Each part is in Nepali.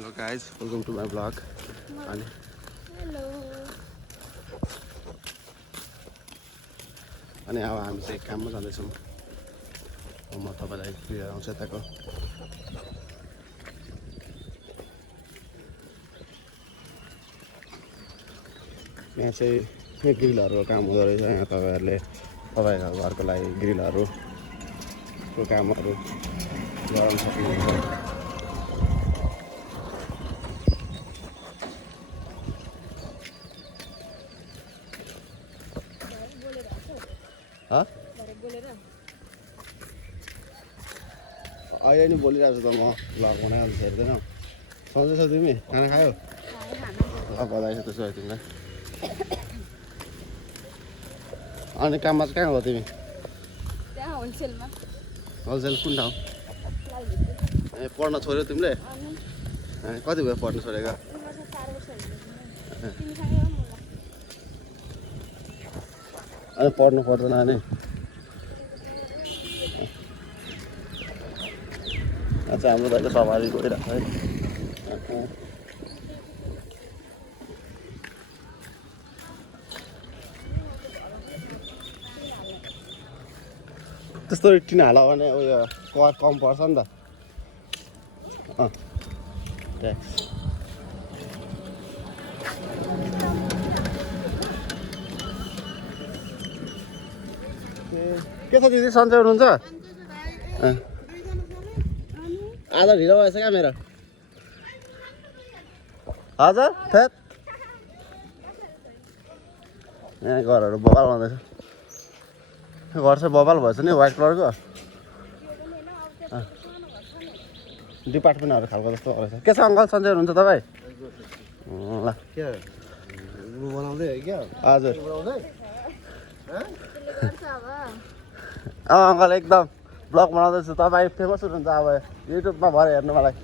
Hello guys, welcome to my vlog. And Hello. अनि अब हामी चाहिँ काममा जाँदैछौँ। म तपाईँलाई लिएर आउँछु यताको। यहाँ चाहिँ ग्रिलहरूको काम हुँदो रहेछ। यहाँ तपाईँहरूको घरको लागि ग्रिलहरूको कामहरू गराउन सक्नुहुन्छ। अहिले नि बोलिरहेको छु त म भ्लग बनाइहाल्छु हेर्दैन। सन्चै छौ तिमी? खाना खायौ? बधाई छ त्यसो भए तिमीलाई। अनि काममा चाहिँ कहाँ हो तिमी? त्यहाँ होलसेलमा। होलसेल कुन ठाउँ? ए पढ्न छोड्यौ तिमीले? कति भयो पढ्न छोडेको? अनि पढ्नु पर्दैन अनि? अच्छा हाम्रो त अहिले सवारी गइरहेको है। त्यस्तो टिन हाल्यो भने उयो कर कम पर्छ नि त। ट्याक्स के छ दिदी, सन्चै हुनुहुन्छ? आज ढिलो भएछ क्या मेरो। हजुर थेत यहाँ घरहरू बबाल भन्दैछ। घर चाहिँ बबाल भएछ नि व्हाइट कलरको। डिपार्टमेन्टहरू खालको जस्तो रहेछ। के छ अङ्कल, सन्चै हुनुहुन्छ तपाईँ? ल हजुर अङ्कल एकदम ब्लग बनाउँदैछु। तपाईँ फेमस हुनुहुन्छ अब युट्युबमा भएर हेर्नु मलाई।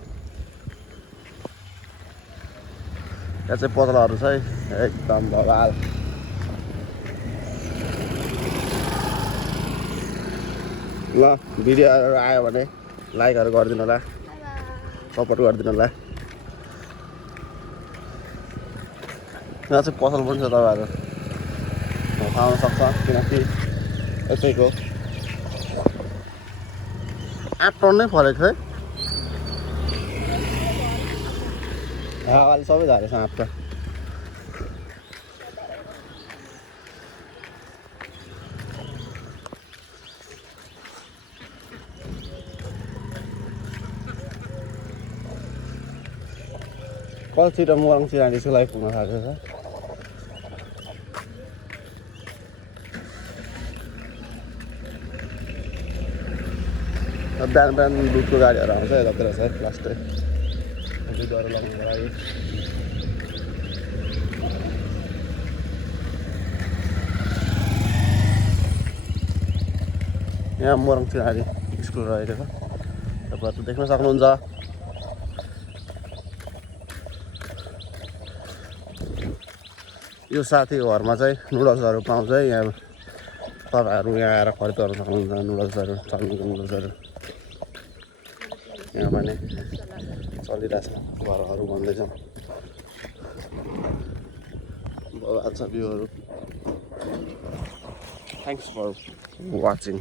यहाँ चाहिँ पतलाहरू छ है, एकदम बबाल। ल भिडियोहरू आयो भने लाइकहरू गरिदिनु होला, सपोर्ट गरिदिनु होला। यहाँ चाहिँ पसल पनि छ, तपाईँहरू आउन सक्छ किनकि यसैको 8 टन नै फलेको छ है। अहिले सबै झारेछ आँपका। कति छिटो मोरङ सिरानी सिलाइ पुग्न थालेको छ। बिहान बिहान दुधको गाडीहरू आउँछ यतातिर छ है, लास्टै दुधहरू लगाउनुको लागि। यहाँ मोरङ सिरानी स्कुल रहेको छ, तपाईँहरू देख्न सक्नुहुन्छ। यो साथीको घरमा चाहिँ नुडल्सहरू पाउँछ है। यहाँ तपाईँहरू यहाँ आएर खरिद गर्न सक्नुहुन्छ नुडल्सहरू, चाउमिनको नुडल्सहरू। यहाँ पनि चलिरहेछ घरहरू भन्दैछौँ। बबाल छ भ्यूहरू। Thanks for watching.